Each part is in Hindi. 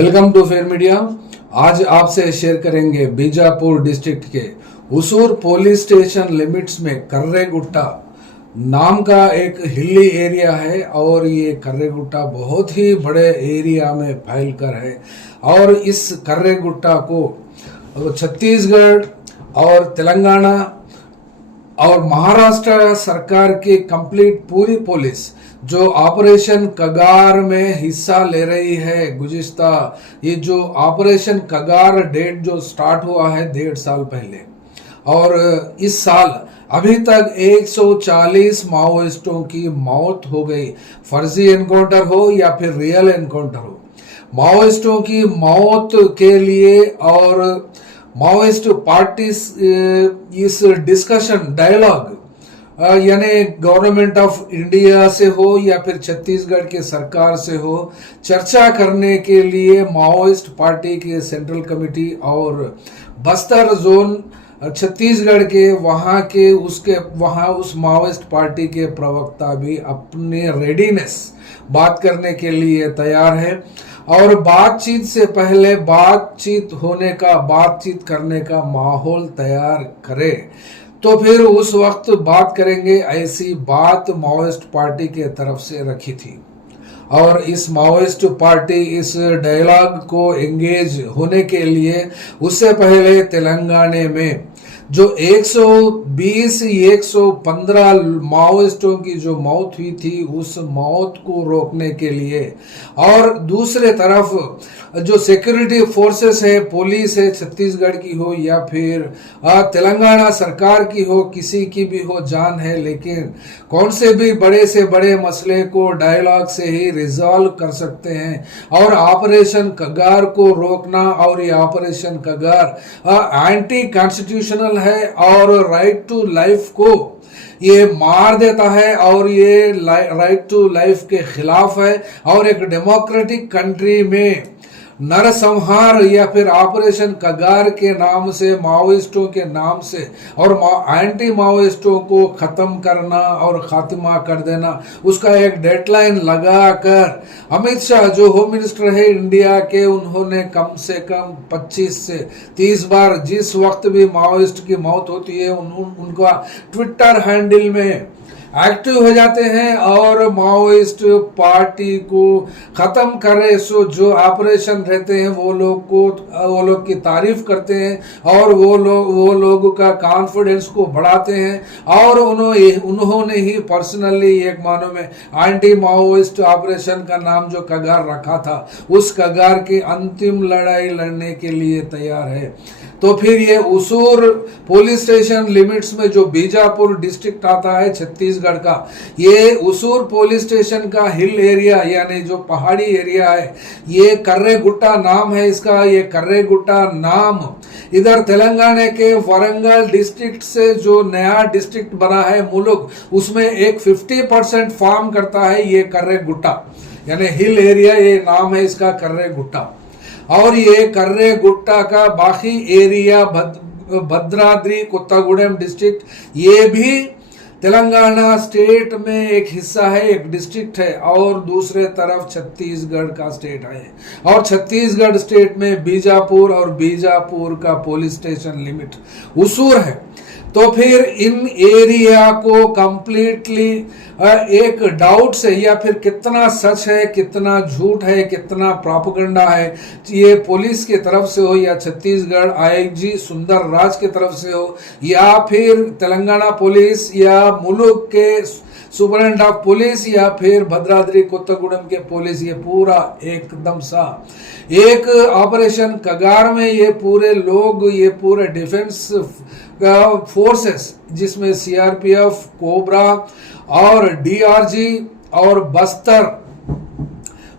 Welcome to fair media. आज आपसे शेयर करेंगे बीजापुर डिस्ट्रिक्ट के उसूर पुलिस स्टेशन लिमिट्स में कर्रेगुट्टा नाम का एक हिली एरिया है और ये कर्रेगुट्टा बहुत ही बड़े एरिया में फैल कर है और इस कर्रेगुट्टा को छत्तीसगढ़ और तेलंगाना और महाराष्ट्र सरकार की कंप्लीट पूरी पुलिस जो ऑपरेशन कगार में हिस्सा ले रही है। गुज़िश्ता ये जो ऑपरेशन कगार डेट जो स्टार्ट हुआ है 1.5 साल पहले और इस साल अभी तक 140 माओइस्टों की मौत हो गई। फर्जी एनकाउंटर हो या फिर रियल एनकाउंटर हो, माओइस्टों की मौत के लिए और माओइस्ट पार्टी इस डिस्कशन डायलॉग यानी गवर्नमेंट ऑफ इंडिया से हो या फिर छत्तीसगढ़ के सरकार से हो, चर्चा करने के लिए माओइस्ट पार्टी के सेंट्रल कमेटी और बस्तर जोन छत्तीसगढ़ के वहाँ उस माओइस्ट पार्टी के प्रवक्ता भी अपने रेडीनेस बात करने के लिए तैयार है और बातचीत से पहले बातचीत करने का माहौल तैयार करे तो फिर उस वक्त बात करेंगे। ऐसी बात माओइस्ट पार्टी के तरफ से रखी थी और इस माओइस्ट पार्टी इस डायलॉग को एंगेज होने के लिए उससे पहले तेलंगाना में जो 115 माओइस्टों की जो मौत हुई थी उस मौत को रोकने के लिए और दूसरे तरफ जो सिक्योरिटी फोर्सेस है, पुलिस है, छत्तीसगढ़ की हो या फिर तेलंगाना सरकार की हो, किसी की भी हो, जान है, लेकिन कौन से भी बड़े से बड़े मसले को डायलॉग से ही रिजॉल्व कर सकते हैं और ऑपरेशन कगार को रोकना और ये ऑपरेशन कगार एंटी कॉन्स्टिट्यूशनल है और राइट टू लाइफ को ये मार देता है और ये राइट टू लाइफ के खिलाफ है और एक डेमोक्रेटिक कंट्री में नरसंहार या फिर ऑपरेशन कगार के नाम से, माओइस्टों के नाम से और एंटी माओइस्टों को खत्म करना और खात्मा कर देना, उसका एक डेडलाइन लगाकर अमित शाह जो होम मिनिस्टर है इंडिया के, उन्होंने कम से कम 25 से 30 बार जिस वक्त भी माओइस्ट की मौत होती है उनका ट्विटर हैंडल में एक्टिव हो जाते हैं और माओइस्ट पार्टी को खत्म करे। सो जो ऑपरेशन रहते हैं वो लोग की तारीफ करते हैं और वो लोग का कॉन्फिडेंस को बढ़ाते हैं और उन्होंने ही पर्सनली एक मानो में एंटी माओइस्ट ऑपरेशन का नाम जो कगार रखा था उस कगार की अंतिम लड़ाई लड़ने के लिए तैयार है। तो फिर ये उसूर पुलिस स्टेशन लिमिट्स में जो बीजापुर डिस्ट्रिक्ट आता है छत्तीसगढ़ का, ये उसूर पुलिस स्टेशन का हिल एरिया यानी जो पहाड़ी एरिया है, ये कर्रेगुट्टा नाम है इसका। ये कर्रेगुट्टा नाम इधर तेलंगाना के वरंगल डिस्ट्रिक्ट से जो नया डिस्ट्रिक्ट बना है मुलुग, उसमें एक 50% फॉर्म करता है ये कर्रेगुट्टा यानी हिल एरिया, ये नाम है इसका कर्रेगुट्टा। और ये कर्रेगुट्टा का बाकी एरिया भद्राद्री कोत्तागुडेम डिस्ट्रिक्ट, ये भी तेलंगाना स्टेट में एक हिस्सा है, एक डिस्ट्रिक्ट है और दूसरे तरफ छत्तीसगढ़ का स्टेट है और छत्तीसगढ़ स्टेट में बीजापुर और बीजापुर का पुलिस स्टेशन लिमिट उसूर है। तो फिर इन एरिया को कंप्लीटली एक डाउट से या फिर कितना सच है, कितना झूठ है, कितना प्रोपेगेंडा है, ये पुलिस की तरफ से हो या छत्तीसगढ़ आईजी सुंदर राज की तरफ से हो या फिर तेलंगाना पुलिस या मुलुक के सुपरिटेंडेंट ऑफ पुलिस या फिर भद्राद्री कोत्तागुडेम के पुलिस, ये पूरा एकदम सा एक ऑपरेशन कगार में ये पूरे डिफेंस फोर्सेस जिसमें सीआरपीएफ, कोबरा और डीआरजी और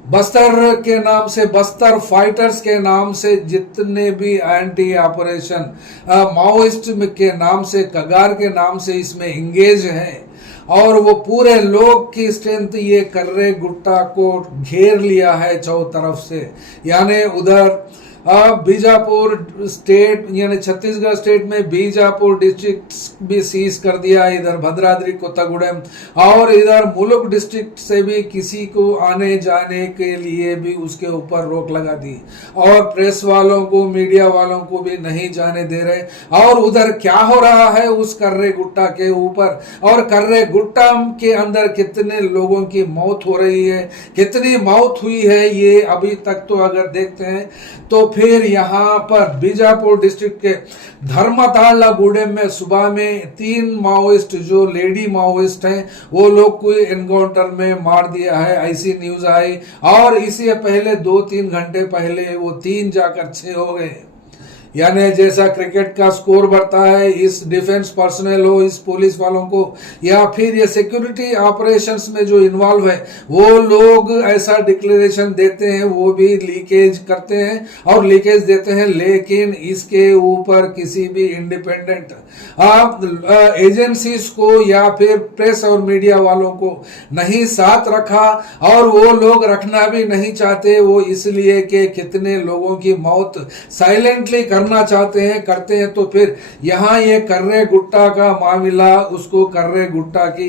बस्तर के नाम से, बस्तर फाइटर्स के नाम से जितने भी एंटी ऑपरेशन माओइस्ट के नाम से, कगार के नाम से इसमें इंगेज हैं और वो पूरे लोग की स्ट्रेंथ ये कर्रेगुट्टा को घेर लिया है चौ तरफ से। यानी उधर बीजापुर स्टेट यानी छत्तीसगढ़ स्टेट में बीजापुर डिस्ट्रिक्ट भी सीज कर दिया, इधर भद्राद्री कोत्तागुड़म और इधर मुलुक डिस्ट्रिक्ट से भी किसी को आने जाने के लिए भी उसके ऊपर रोक लगा दी और प्रेस वालों को मीडिया वालों को भी नहीं जाने दे रहे। और उधर क्या हो रहा है उस कर्रे गुट्टा के ऊपर, और कर्रे गुट्टा के अंदर कितने लोगों की मौत हो रही है, कितनी मौत हुई है ये अभी तक तो अगर देखते हैं तो फिर यहाँ पर बीजापुर डिस्ट्रिक्ट के धर्मतालागुड़ेम में सुबह में 3 माओइस्ट जो लेडी माओइस्ट हैं वो लोग को एनकाउंटर में मार दिया है, ऐसी न्यूज आई। और इससे पहले 2-3 घंटे पहले वो 3 जाकर 6 हो गए। यानी जैसा क्रिकेट का स्कोर बढ़ता है, इस डिफेंस पर्सनल हो, इस पुलिस वालों को या फिर ये सिक्योरिटी ऑपरेशंस में जो इन्वॉल्व है वो लोग ऐसा डिक्लेरेशन देते हैं, वो भी लीकेज करते हैं और लीकेज देते हैं, लेकिन इसके ऊपर किसी भी इंडिपेंडेंट एजेंसीज को या फिर प्रेस और मीडिया वालों को नहीं साथ रखा और वो लोग रखना भी नहीं चाहते। वो इसलिए कि कितने लोगों की मौत साइलेंटली करना चाहते हैं, करते हैं। तो फिर यहाँ ये कर्रे गुट्टा का मामला, उसको कर्रे गुट्टा की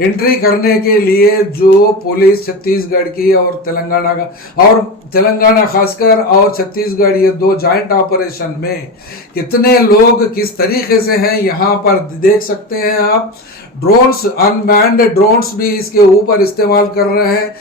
एंट्री करने के लिए जो पुलिस छत्तीसगढ़ की और तेलंगाना का, और तेलंगाना खासकर और छत्तीसगढ़, ये 2 जॉइंट ऑपरेशन में कितने लोग किस तरीके से हैं यहाँ पर देख सकते हैं आप। ड्रोन्स, अनमैन्ड ड्रोन्स भी इसके ऊपर इस्तेमाल कर रहे हैं,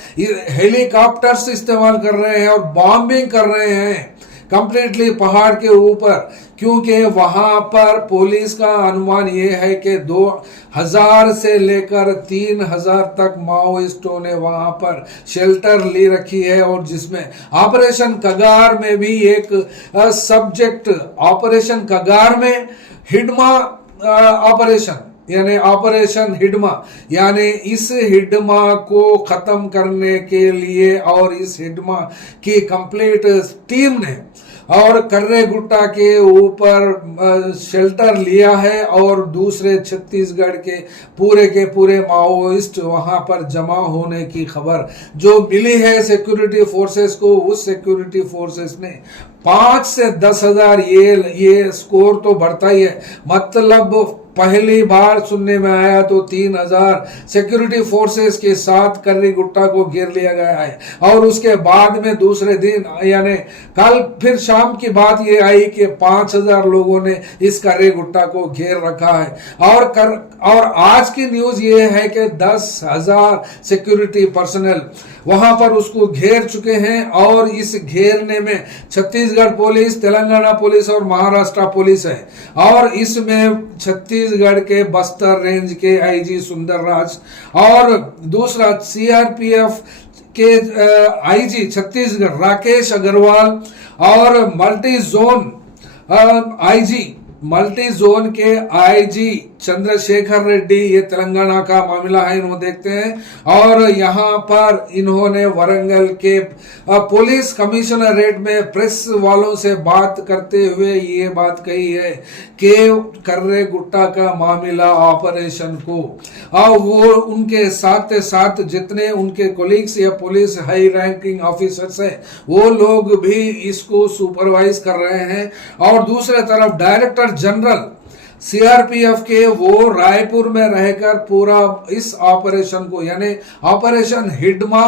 हेलीकॉप्टर्स इस्तेमाल कर रहे हैं और बॉम्बिंग कर रहे हैं कंप्लीटली पहाड़ के ऊपर, क्योंकि वहां पर पुलिस का अनुमान यह है कि 2000 से लेकर 3000 तक माओइस्टों ने वहां पर शेल्टर ली रखी है। और जिसमें ऑपरेशन कगार में भी एक सब्जेक्ट, ऑपरेशन कगार में हिडमा ऑपरेशन यानी ऑपरेशन हिडमा, यानी इस हिडमा को खत्म करने के लिए और इस हिडमा की कंप्लीट टीम ने और कर्रे गुट्टा के ऊपर शेल्टर लिया है और दूसरे छत्तीसगढ़ के पूरे माओइस्ट वहां पर जमा होने की खबर जो मिली है सिक्योरिटी फोर्सेस को। उस सिक्योरिटी फोर्सेस ने 5 से 10,000, ये स्कोर तो बढ़ता ही है, मतलब पहली बार सुनने में आया तो 3000 सिक्योरिटी फोर्सेस के साथ कर्री गुट्टा को घेर लिया गया है। और उसके बाद में दूसरे दिन यानी कल फिर शाम की बात ये आई कि 5000 लोगों ने इस कर्री गुट्टा को घेर रखा है। और आज की न्यूज ये है कि 10,000 सिक्योरिटी पर्सनल वहां पर उसको घेर चुके हैं। और इस घेरने में छत्तीसगढ़ पुलिस, तेलंगाना पुलिस और महाराष्ट्र पुलिस है। और इसमें छत्तीसगढ़ के बस्तर रेंज के आईजी सुंदरराज और दूसरा सीआरपीएफ के आईजी छत्तीसगढ़ राकेश अग्रवाल और मल्टी जोन के आईजी चंद्रशेखर रेड्डी, ये तेलंगाना का मामला है, इन्होंने देखते हैं। और यहाँ पर इन्होंने वरंगल के पुलिस कमिश्नरेट में प्रेस वालों से बात करते हुए ये बात कही है कि कर्रे गुट्टा का मामला ऑपरेशन को और वो उनके साथ जितने उनके कोलीग्स या पुलिस हाई रैंकिंग ऑफिसर्स हैं वो लोग भी इसको सुपरवाइज कर रहे हैं। और दूसरे तरफ डायरेक्टर जनरल सीआरपीएफ के वो रायपुर में रहकर पूरा इस ऑपरेशन को यानी ऑपरेशन हिडमा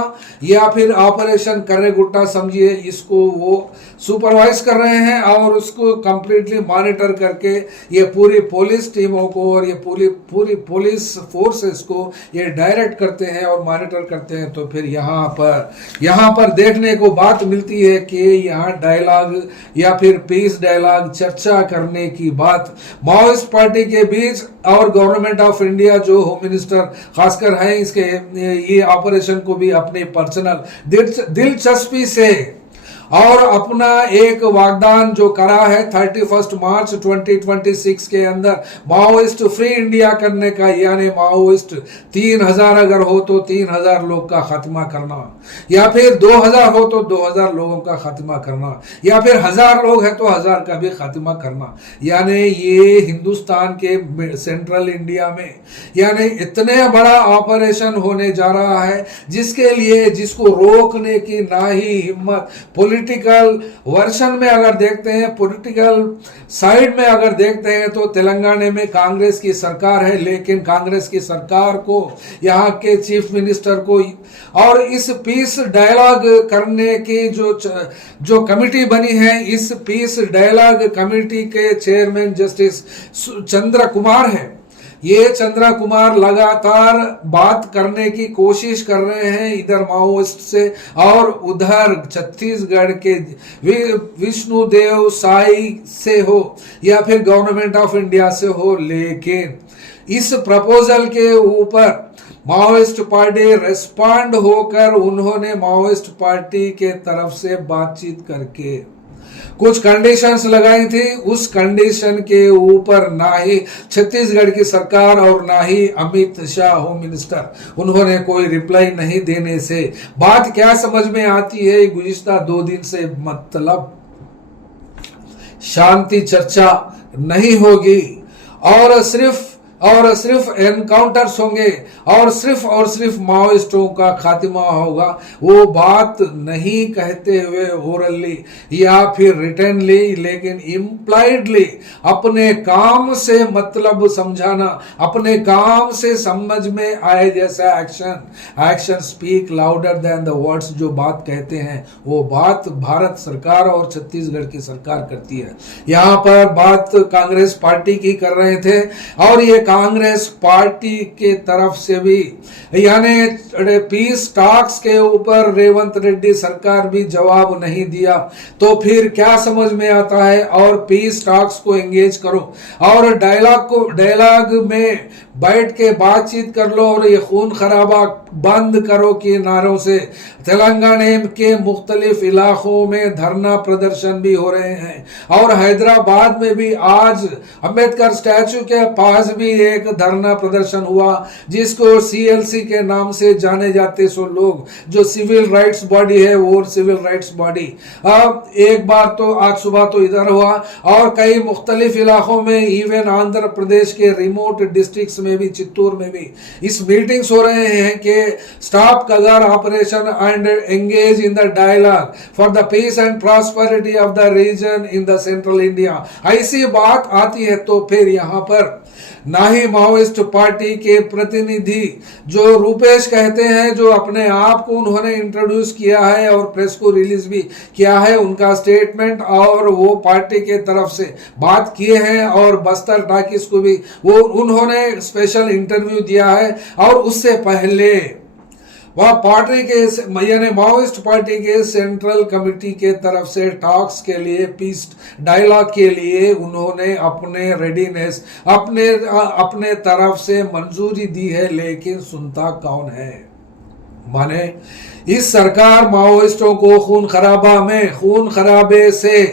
या फिर ऑपरेशन कर्रे गुट्टा समझिए, इसको वो सुपरवाइज कर रहे हैं और उसको कंप्लीटली मॉनिटर करके ये पूरी पुलिस टीमों को और ये पूरी पुलिस फोर्सेस को ये डायरेक्ट करते हैं और मॉनिटर करते हैं। तो फिर यहाँ पर देखने को बात मिलती है कि यहाँ डायलॉग या फिर पीस डायलॉग, चर्चा करने की बात माओइस्ट पार्टी के बीच और गवर्नमेंट ऑफ इंडिया जो होम मिनिस्टर खासकर है इसके ये ऑपरेशन को भी अपने पर्सनल दिलचस्पी से और अपना एक वाग्दान जो करा है 31 मार्च 2026 के अंदर माओइस्ट फ्री इंडिया करने का, यानी माओइस्ट 3000 अगर हो तो 3000 लोग का खात्मा करना, या फिर 2000 हो तो 2000 लोगों का खात्मा करना, या फिर 1000 लोग है तो 1000 का भी खात्मा करना। यानी ये हिंदुस्तान के सेंट्रल इंडिया में यानी इतने बड़ा ऑपरेशन होने जा रहा है जिसके लिए जिसको रोकने की ना ही हिम्मत पॉलिटिकल वर्शन में अगर देखते हैं, पॉलिटिकल साइड में अगर देखते हैं तो तेलंगाना में कांग्रेस की सरकार है, लेकिन कांग्रेस की सरकार को, यहाँ के चीफ मिनिस्टर को और इस पीस डायलॉग करने की जो कमिटी बनी है, इस पीस डायलॉग कमिटी के चेयरमैन जस्टिस चंद्र कुमार है। ये चंद्रा कुमार लगातार बात करने की कोशिश कर रहे हैं, इधर माओइस्ट से और उधर छत्तीसगढ़ के विष्णुदेव साई से हो या फिर गवर्नमेंट ऑफ इंडिया से हो, लेकिन इस प्रपोजल के ऊपर माओइस्ट पार्टी रेस्पॉन्ड होकर उन्होंने माओइस्ट पार्टी के तरफ से बातचीत करके कुछ कंडीशंस लगाई थी। उस कंडीशन के ऊपर ना ही छत्तीसगढ़ की सरकार और ना ही अमित शाह होम मिनिस्टर उन्होंने कोई रिप्लाई नहीं देने से बात क्या समझ में आती है, गुज़िश्ता 2 दिन से मतलब शांति चर्चा नहीं होगी और सिर्फ एनकाउंटर्स होंगे और सिर्फ माओइस्टों का खात्मा होगा। वो बात नहीं कहते हुए ओरली या फिर रिटनली, लेकिन इम्प्लाइडली अपने काम से मतलब समझाना, अपने काम से समझ में आए जैसा action speak louder than the words, जो बात कहते हैं वो बात भारत सरकार और छत्तीसगढ़ की सरकार करती है। यहाँ पर बात कांग्रेस पार्टी की कर रहे थे और ये कांग्रेस पार्टी के तरफ से भी यानी पीस टॉक्स के ऊपर रेवंत रेड्डी सरकार भी जवाब नहीं दिया, तो फिर क्या समझ में आता है। और पीस टॉक्स को एंगेज करो और डायलॉग में बैठ के बातचीत कर लो और ये खून खराबा बंद करो के नारों से तेलंगाना के मुख्तलिफ इलाकों में धरना प्रदर्शन भी हो रहे हैं और हैदराबाद में भी आज अंबेडकर स्टैचू के पास भी एक धरना प्रदर्शन हुआ, जिसको सीएलसी के नाम से जाने जाते सो लोग, जो सिविल राइट्स बॉडी है वो सिविल राइट्स बॉडी। अब एक बार तो आज सुबह तो इधर हुआ और कई मुख्तलिफ इलाकों में, इवन आंध्र प्रदेश के रिमोट डिस्ट्रिक्ट्स में भी, चित्तूर में भी इस मीटिंग्स हो रहे हैं कि stop Kagar operation and engage in the dialogue for the peace and prosperity of the region in the central India. ऐसी बात आती है तो फिर यहाँ पर ना ही माओइस्ट पार्टी के प्रतिनिधि जो रूपेश कहते हैं, जो अपने आप को उन्होंने इंट्रोड्यूस किया है और प्रेस को रिलीज भी किया है, उनका स्टेटमेंट और वो पार्टी के तरफ से बात किए हैं और बस्तर टाकिस को भी वो उन्होंने स्पेशल इंटरव्यू दिया है। और उससे पहले वह पार्टी के यानी माओइस्ट पार्टी के सेंट्रल कमेटी के तरफ से टॉक्स के लिए, पीस डायलॉग के लिए उन्होंने अपने रेडीनेस अपने तरफ से मंजूरी दी है, लेकिन सुनता कौन है। माने इस सरकार माओइस्टों को खून खराबे से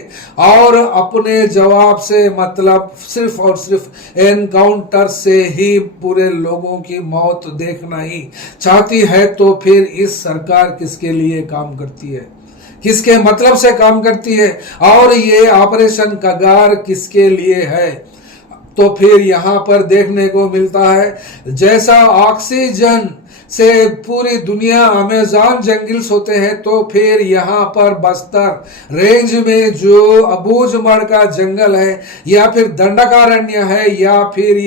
और अपने जवाब से मतलब सिर्फ और सिर्फ एनकाउंटर से ही पूरे लोगों की मौत देखना ही चाहती है, तो फिर इस सरकार किसके लिए काम करती है, किसके मतलब से काम करती है और ये ऑपरेशन कगार किसके लिए है। तो फिर यहाँ पर देखने को मिलता है जैसा ऑक्सीजन से पूरी दुनिया अमेज़न जंगल्स होते हैं, तो फिर यहाँ पर बस्तर रेंज में जो अबूझमाड़ का जंगल है या फिर दंडकारण्य है या फिर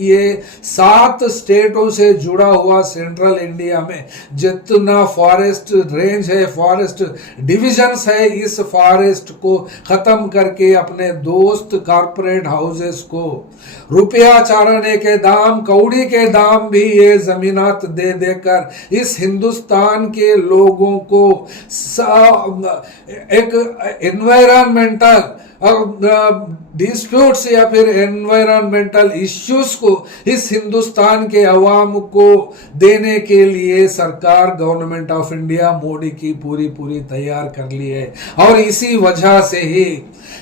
ये 7 स्टेटों से जुड़ा हुआ सेंट्रल इंडिया में जितना फॉरेस्ट रेंज है, फॉरेस्ट डिविजन्स है, इस फॉरेस्ट को खत्म करके अपने दोस्त कॉर्पोरेट हाउसेस को रुपया चाराने के दाम, कौड़ी के दाम भी ये जमीनात दे देकर इस हिंदुस्तान के लोगों को एक एनवायरमेंटल डिस्प्यूट्स या फिर एनवायरमेंटल इश्यूज को इस हिंदुस्तान के अवाम को देने के लिए सरकार गवर्नमेंट ऑफ इंडिया मोदी की पूरी तैयार कर ली है। और इसी वजह से ही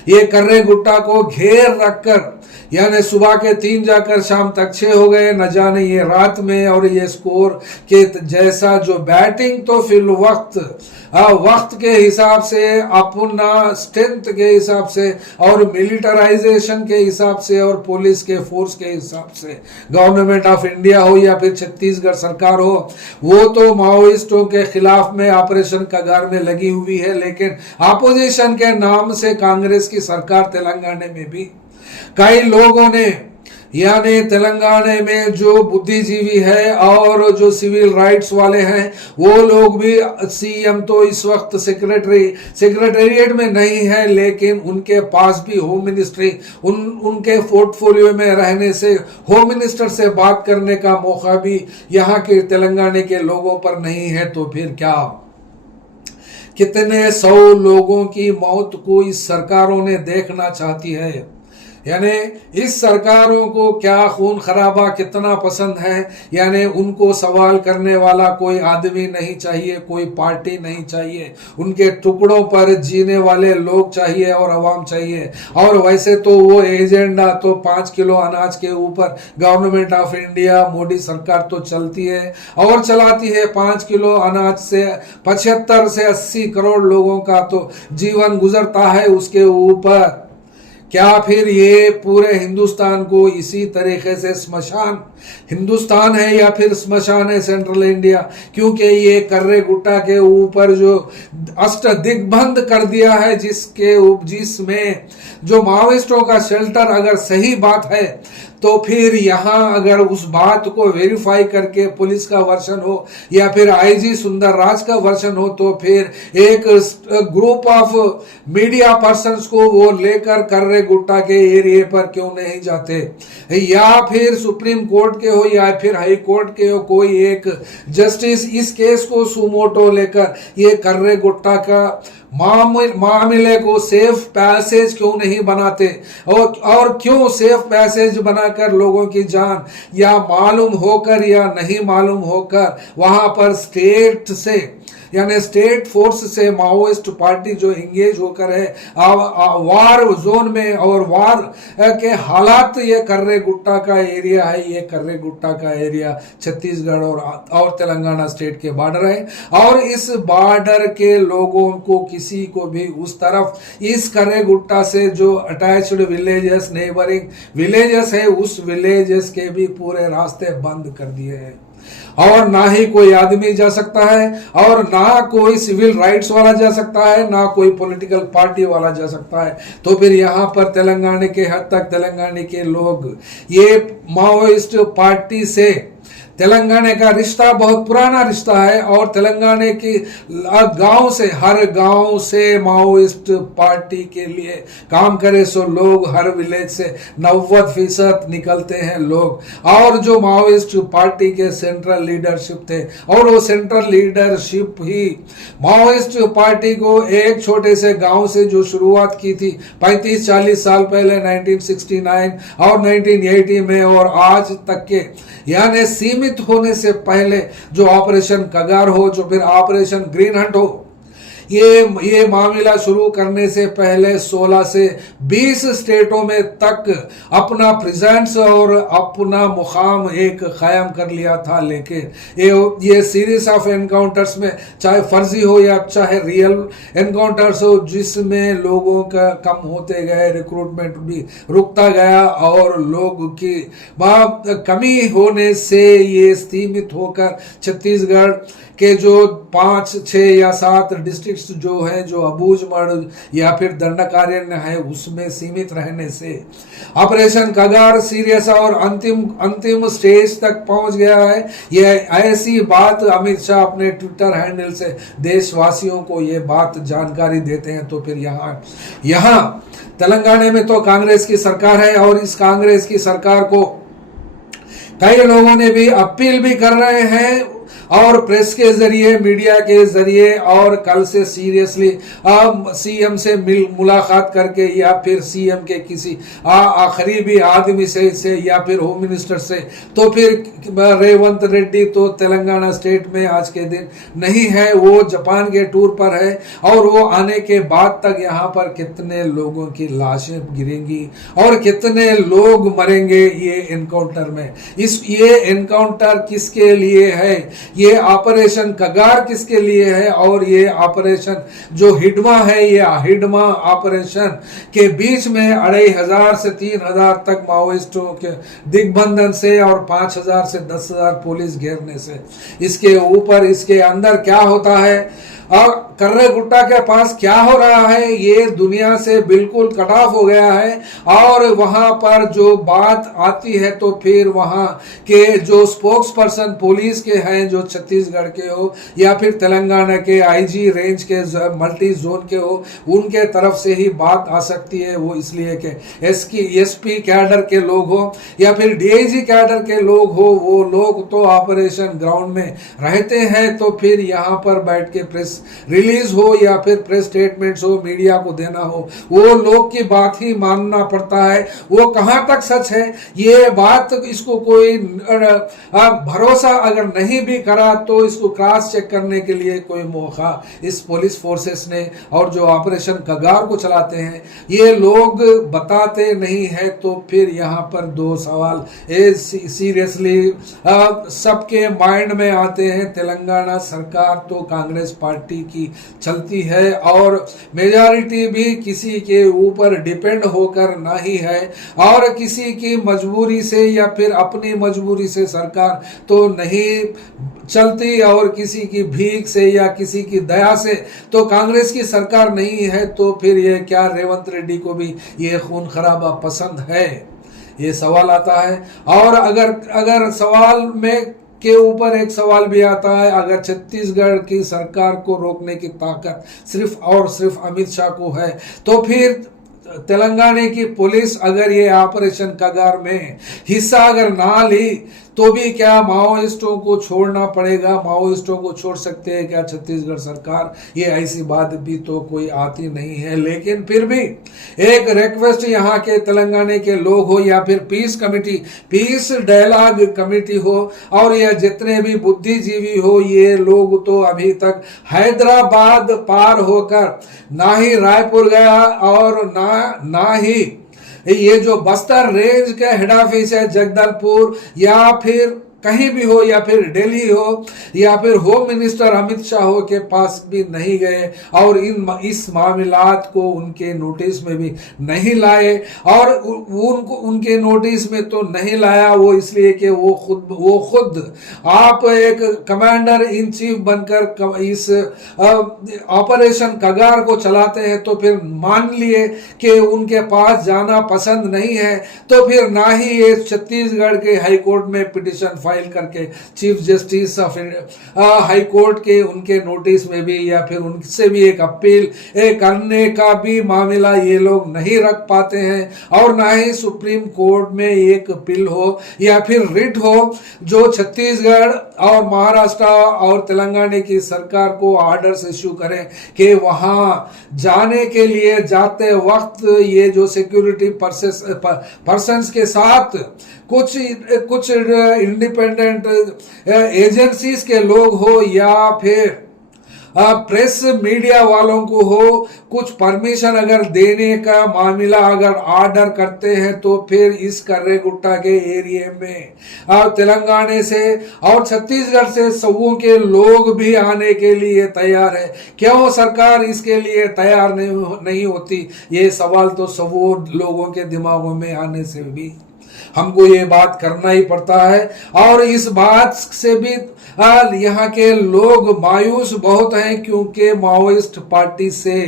ये कर्रे गुट्टा को घेर रखकर यानी सुबह के 3 जाकर शाम तक 6 हो गए, न जाने ये रात में, और ये स्कोर के जैसा जो बैटिंग तो फिर वक्त के हिसाब से, अपना स्ट्रेंथ के हिसाब से से और मिलिटराइजेशन के हिसाब से और पुलिस के फोर्स के हिसाब से गवर्नमेंट ऑफ इंडिया हो या फिर छत्तीसगढ़ सरकार हो, वो तो माओइस्टों के खिलाफ में ऑपरेशन कगार में लगी हुई है। लेकिन अपोजिशन के नाम से कांग्रेस की सरकार तेलंगाना में भी कई लोगों ने, यानी तेलंगाना में जो बुद्धिजीवी है और जो सिविल राइट्स वाले हैं, वो लोग भी, सीएम तो इस वक्त सेक्रेटेरिएट में नहीं है, लेकिन उनके पास भी होम मिनिस्ट्री उनके पोर्टफोलियो में रहने से होम मिनिस्टर से बात करने का मौका भी यहाँ के तेलंगाना के लोगों पर नहीं है। तो फिर क्या, कितने 100 लोगों की मौत को इस सरकारों ने देखना चाहती है। यानी इस सरकारों को क्या खून खराबा कितना पसंद है, यानी उनको सवाल करने वाला कोई आदमी नहीं चाहिए, कोई पार्टी नहीं चाहिए, उनके टुकड़ों पर जीने वाले लोग चाहिए और अवाम चाहिए। और वैसे तो वो एजेंडा तो 5 किलो अनाज के ऊपर गवर्नमेंट ऑफ इंडिया मोदी सरकार तो चलती है और चलाती है। 5 किलो अनाज से 75 से 80 करोड़ लोगों का तो जीवन गुजरता है उसके ऊपर। क्या फिर ये पूरे हिंदुस्तान को इसी तरीके से स्मशान हिंदुस्तान है या फिर स्मशान है सेंट्रल इंडिया? क्योंकि ये कर्रे गुट्टा के ऊपर जो अष्ट दिग्बंध कर दिया है, जिसमें जो माओइस्टों का शेल्टर, अगर सही बात है तो फिर यहाँ अगर उस बात को वेरीफाई करके पुलिस का वर्शन हो या फिर आईजी सुंदर राज का वर्शन हो, तो फिर एक ग्रुप ऑफ मीडिया पर्संस को वो लेकर कर्रे गुट्टा के एरिया पर क्यों नहीं जाते, या फिर सुप्रीम कोर्ट के हो या फिर हाई कोर्ट के हो, कोई एक जस्टिस इस केस को सुमोटो लेकर ये कर्रे गुट्टा का मामले को सेफ पैसेज क्यों नहीं बनाते, और क्यों सेफ पैसेज बनाकर लोगों की जान या मालूम होकर या नहीं मालूम होकर वहां पर स्टेट से, यानी स्टेट फोर्स से माओइस्ट पार्टी जो एंगेज होकर है वार जोन में और वार के हालात, ये कर्रे गुट्टा का एरिया है, ये कर्रे गुट्टा का एरिया छत्तीसगढ़ और तेलंगाना स्टेट के बॉर्डर है। और इस बॉर्डर के लोगों को किसी को भी उस तरफ इस कर्रे गुट्टा से जो अटैच्ड विलेजेस, नेबरिंग विलेजेस है, उस विलेजेस के भी पूरे रास्ते बंद कर दिए हैं और ना ही कोई आदमी जा सकता है और ना कोई सिविल राइट्स वाला जा सकता है, ना कोई पॉलिटिकल पार्टी वाला जा सकता है। तो फिर यहाँ पर तेलंगाना के हद तक तेलंगाना के लोग ये माओइस्ट पार्टी से, तेलंगाना का रिश्ता बहुत पुराना रिश्ता है और तेलंगाना की गांव से, हर गांव से माओइस्ट पार्टी के लिए काम करे सो लोग हर विलेज से 90% निकलते हैं लोग। और जो माओइस्ट पार्टी के सेंट्रल लीडरशिप थे, और वो सेंट्रल लीडरशिप ही माओइस्ट पार्टी को एक छोटे से गांव से जो शुरुआत की थी 35-40 साल पहले 1969 और 1980 में और आज तक के, यानी सीमित होने से पहले जो ऑपरेशन कगार हो, जो फिर ऑपरेशन ग्रीन हंट हो, ये मामला शुरू करने से पहले 16 से 20 स्टेटों में तक अपना प्रेजेंस और अपना मुकाम एक कायम कर लिया था। लेकिन ये सीरीज ऑफ एनकाउंटर्स में चाहे फर्जी हो या चाहे रियल एनकाउंटर्स हो, जिसमें लोगों का कम होते गए, रिक्रूटमेंट भी रुकता गया और लोग की कमी होने से ये सीमित होकर छत्तीसगढ़ के जो 5, 6 या 7 डिस्ट्रिक्ट्स जो है, जो अबूझमाड़ या फिर दंडकारण्य है, उसमें सीमित रहने से ऑपरेशन कगार सीरियस और अंतिम स्टेज तक पहुंच गया है। यह ऐसी बात अमित शाह अपने ट्विटर हैंडल से देशवासियों को ये बात जानकारी देते हैं। तो फिर यहाँ तेलंगाना में तो कांग्रेस की सरकार है और इस कांग्रेस की सरकार को कई लोगों ने भी अपील भी कर रहे हैं और प्रेस के जरिए, मीडिया के जरिए, और कल से सीरियसली सीएम से मुलाकात करके या फिर सीएम के किसी आखिरी भी आदमी से या फिर होम मिनिस्टर से, तो फिर रेवंत रेड्डी तो तेलंगाना स्टेट में आज के दिन नहीं है, वो जापान के टूर पर है और वो आने के बाद तक यहाँ पर कितने लोगों की लाशें गिरेंगी और कितने लोग मरेंगे ये एनकाउंटर में। ये एनकाउंटर किसके लिए है? ये ऑपरेशन कगार किसके लिए है और ये ऑपरेशन जो हिडमा है, ये हिडमा ऑपरेशन के बीच में 2500 से 3000 तक माओइस्टों के दिग्बंधन से और 5000 से 10,000 पुलिस घेरने से, इसके ऊपर इसके अंदर क्या होता है और कर्रे गुट्टा के पास क्या हो रहा है, ये दुनिया से बिल्कुल कट ऑफ हो गया है। और वहां पर जो बात आती है तो फिर वहां के जो स्पोक्स पर्सन पुलिस के हैं, जो छत्तीसगढ़ के हो या फिर तेलंगाना के आईजी रेंज के मल्टी जोन के हो, उनके तरफ से ही बात आ सकती है। वो इसलिए कि एसपी कैडर के लोग हो या फिर डीआईजी कैडर के लोग हो, वो लोग तो ऑपरेशन ग्राउंड में रहते हैं, तो फिर यहाँ पर बैठ के प्रेस रिलीज हो या फिर प्रेस स्टेटमेंट्स हो, मीडिया को देना हो, वो लोग की बात ही मानना पड़ता है। वो कहां तक सच है ये बात, इसको कोई भरोसा अगर नहीं भी करा तो इसको क्रॉस चेक करने के लिए कोई मौका इस पुलिस फोर्सेस ने और जो ऑपरेशन कगार को चलाते हैं ये लोग बताते नहीं है। तो फिर यहाँ पर दो सवाल सीरियसली सबके माइंड में आते हैं। तेलंगाना सरकार तो कांग्रेस पार्टी की चलती है और मेजॉरिटी भी किसी के ऊपर डिपेंड होकर नहीं है और किसी की मजबूरी से या फिर अपनी मजबूरी से सरकार तो नहीं चलती और किसी की भीख से या किसी की दया से तो कांग्रेस की सरकार नहीं है। तो फिर ये क्या रेवंत रेड्डी को भी ये खून खराबा पसंद है, ये सवाल आता है। और अगर सवाल में के ऊपर एक सवाल भी आता है, अगर छत्तीसगढ़ की सरकार को रोकने की ताकत सिर्फ और सिर्फ अमित शाह को है तो फिर तेलंगाना की पुलिस अगर ये ऑपरेशन कगार में हिस्सा अगर ना ली तो भी क्या माओइस्टों को छोड़ना पड़ेगा, माओइस्टों को छोड़ सकते हैं क्या छत्तीसगढ़ सरकार, ये ऐसी बात भी तो कोई आती नहीं है। लेकिन फिर भी एक रिक्वेस्ट यहाँ के तेलंगाना के लोग हो या फिर peace committee, peace dialogue committee हो और यह जितने भी बुद्धिजीवी हो, ये लोग तो अभी तक हैदराबाद पार होकर ना ही रायपुर गया और ना ही ये जो बस्तर रेंज का हेड ऑफिस है जगदलपुर या फिर कहीं भी हो या फिर दिल्ली हो या फिर होम मिनिस्टर अमित शाह हो के पास भी नहीं गए और इस मामलात को उनके नोटिस में भी नहीं लाए। और उनके नोटिस में तो नहीं लाया वो इसलिए कि वो खुद आप एक कमांडर इन चीफ बनकर इस ऑपरेशन कगार को चलाते हैं, तो फिर मान लिए कि उनके पास जाना पसंद नहीं है तो फिर ना ही ये छत्तीसगढ़ के हाई कोर्ट में पिटिशन फाइल करके chief justice of high court के उनके नोटिस में भी या फिर उनसे भी एक अपील करने का भी मामला ये लोग नहीं रख पाते हैं और ना ही सुप्रीम कोर्ट में एक अपील हो या फिर रिट हो जो छत्तीसगढ़ और महाराष्ट्र और तेलंगाना की सरकार को ऑर्डर्स इश्यू करें कि वहां जाने के लिए जाते वक्त ये जो सिक्योरिटी पर्सन्स के साथ कुछ इंडिपेंडेंट एजेंसीज के लोग हो या फिर प्रेस मीडिया वालों को हो, कुछ परमिशन अगर देने का मामला अगर ऑर्डर करते हैं तो फिर इस कर्रे गुट्टा के एरिया में तेलंगाना से और छत्तीसगढ़ से सबों के लोग भी आने के लिए तैयार है। क्यों सरकार इसके लिए तैयार नहीं होती, ये सवाल तो सबों लोगों के दिमागों में आने से भी हमको ये बात करना ही पड़ता है। और इस बात से भी यहाँ के लोग मायूस बहुत हैं क्योंकि माओइस्ट पार्टी से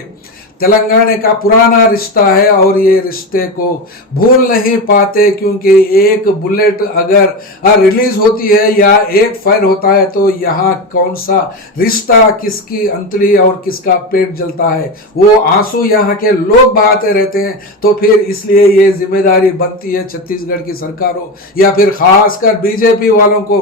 तेलंगाना का पुराना रिश्ता है और ये रिश्ते को भूल नहीं पाते क्योंकि एक बुलेट अगर रिलीज होती है या एक फायर होता है तो यहाँ कौन सा रिश्ता, किसकी अंतड़ी और किसका पेट जलता है, वो आंसू यहाँ के लोग बहाते रहते हैं। तो फिर इसलिए ये जिम्मेदारी बनती है छत्तीसगढ़ की सरकार हो या फिर खासकर बीजेपी वालों को।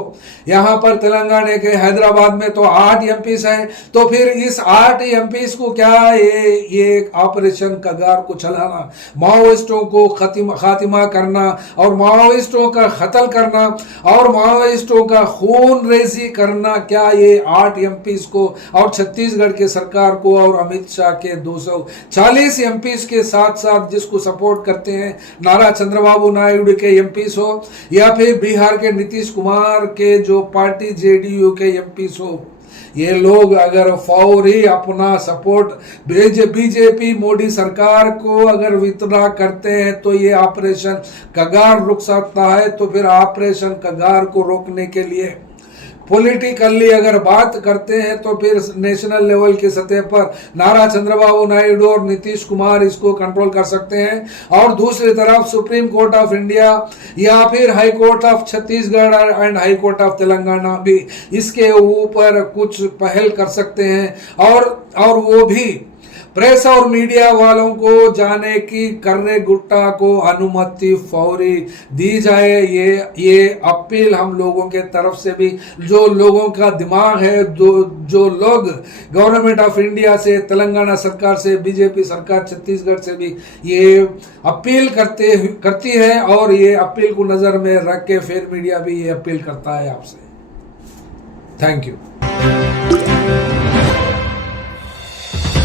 यहाँ पर तेलंगाना के हैदराबाद में तो 8 एमपीज हैं, तो फिर इस 8 एमपीज को क्या ये एक ऑपरेशन कगार को चलाना, माओइस्टों को खातिमा करना और माओइस्टों का कत्ल करना और माओइस्टों का खून रेजी करना, क्या ये 8 एमपीज को और छत्तीसगढ़ के सरकार को और अमित शाह के 240 एमपीज के साथ साथ जिसको सपोर्ट करते हैं नारा चंद्रबाबू नायडू के एमपीज हो या फिर बिहार के नीतीश कुमार के जो पार्टी जेडीयू के एमपीज हो, ये लोग अगर फौरी अपना सपोर्ट बीजेपी मोदी सरकार को अगर विथड्रॉ करते हैं तो ये ऑपरेशन कगार रुक सकता है। तो फिर ऑपरेशन कगार को रोकने के लिए पॉलिटिकली अगर बात करते हैं तो फिर नेशनल लेवल की सतह पर नारा चंद्रबाबू नायडू और नीतीश कुमार इसको कंट्रोल कर सकते हैं और दूसरी तरफ सुप्रीम कोर्ट ऑफ इंडिया या फिर high court of Chhattisgarh and high court of Telangana भी इसके ऊपर कुछ पहल कर सकते हैं और वो भी प्रेस और मीडिया वालों को जाने की करने गुट्टा को अनुमति फौरी दी जाए। ये अपील हम लोगों के तरफ से भी, जो लोगों का दिमाग है, जो लोग गवर्नमेंट ऑफ इंडिया से, तेलंगाना सरकार से, बीजेपी सरकार छत्तीसगढ़ से भी ये अपील करती है और ये अपील को नजर में रख के फिर मीडिया भी ये अपील करता है आपसे। Thank you.